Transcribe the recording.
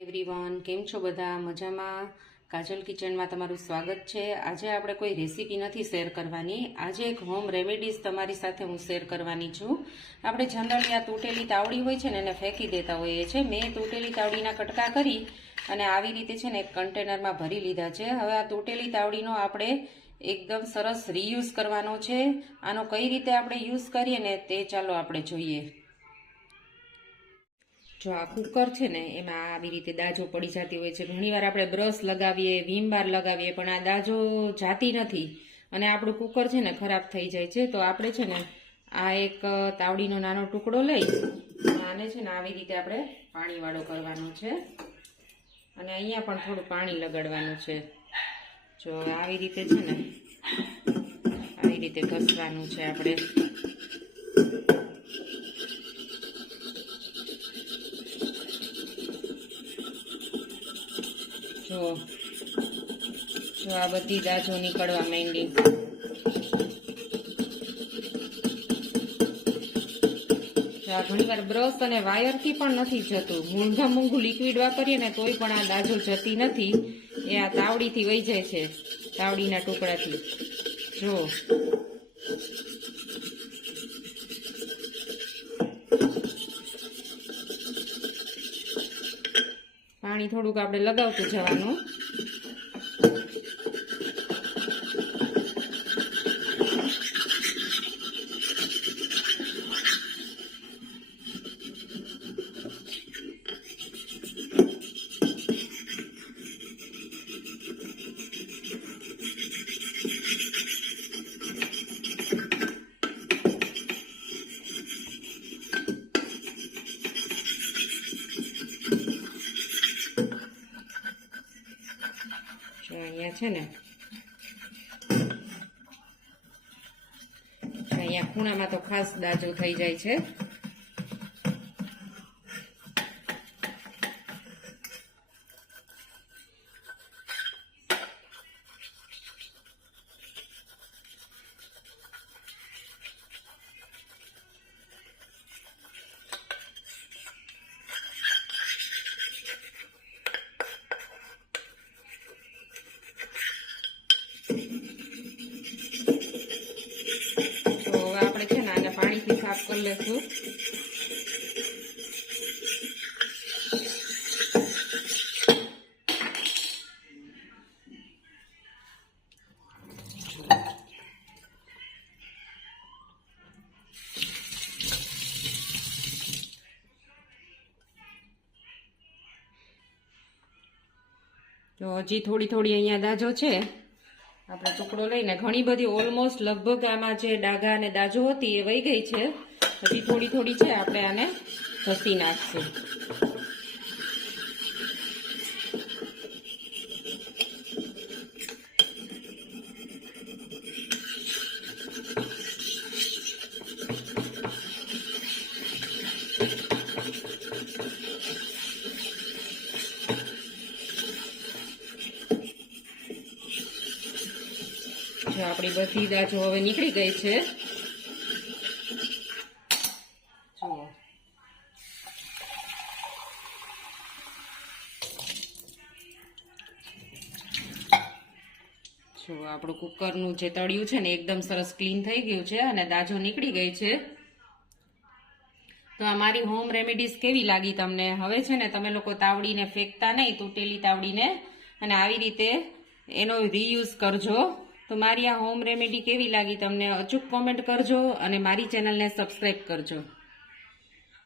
Everyone, કેમ છો બધા? મજામાં? કાજલ કિચનમાં તમારું સ્વાગત છે. આજે આપણે કોઈ રેસીપી નથી શેર કરવાની. આજે એક હોમ રેમેડીઝ તમારી સાથે હું શેર કરવાની છું. આપણે જનરલી આ તૂટેલી તાવડી હોય છે ને એને ફેંકી દેતા હોઈએ છીએ. મેં તૂટેલી તાવડીના કટકા કરી અને આવી રીતે છે ને એક કન્ટેનરમાં ભરી લીધા છે. હવે આ તૂટેલી તાવડીનો આપણે એકદમ સરસ રીયુઝ કરવાનો છે. આનો કઈ રીતે આપણે યુઝ કરીએ ને તે ચાલો આપણે જોઈએ. જો આ કુકર છે ને એમાં આવી રીતે દાજો પડી જતી હોય છે. ઘણીવાર આપણે બ્રશ લગાવીએ, વિમ બાર લગાવીએ, પણ આ દાજો જાતી નથી અને આપણું કુકર છે ને ખરાબ થઈ જાય છે. તો આપણે છે ને આ એક તાવડીનો નાનો ટુકડો લઈ આને છે ને આવી રીતે આપણે પાણીવાળો કરવાનો છે અને અહીંયા પણ થોડું પાણી લગાડવાનું છે. જો આવી રીતે છે ને આવી રીતે ઘસવાનું છે આપણે. જો આ બધી દાજો નીકળવા માંડી. ઘણીવાર બ્રશ અને વાયરથી પણ નથી જતું. મોંઘું લિક્વિડ વાપરીએ ને તોય પણ આ દાજો જતી નથી. એ આ તાવડીથી વહી જાય છે, તાવડીના ટુકડાથી. જો પાણી થોડુંક આપણે લગાવતું જવાનું. અહીંયા છે ને અહીંયા ખૂણામાં તો ખાસ દાજો થઈ જાય છે. સાફ કરી લેશું. તો હજી થોડી અહીંયા દાજો છે. આપણે ટુકડો લઈને ઘણી બધી ઓલમોસ્ટ લગભગ આમાં જે ડાઘા અને દાજો હતી એ વહી ગઈ છે. હજી થોડી છે. આપણે આને ઘસી નાખશું. આપણી બધી દાજો હવે નીકળી ગઈ છે. જો આપણું કુકરનું જે તળિયું છે ને એકદમ સરસ ક્લીન થઈ ગયું છે અને દાજો નીકળી ગઈ છે. તો અમારી હોમ રેમેડીઝ કેવી લાગી તમને? હવે છે ને તમે લોકો તાવડીને ફેંકતા નહીં, તૂટેલી તાવડીને, અને આવી રીતે એનો રીયુઝ કરજો. તો મારી આ હોમ રેમેડી કેવી લાગી તમને અચૂક કોમેન્ટ કરજો અને મારી ચેનલને સબસ્ક્રાઈબ કરજો.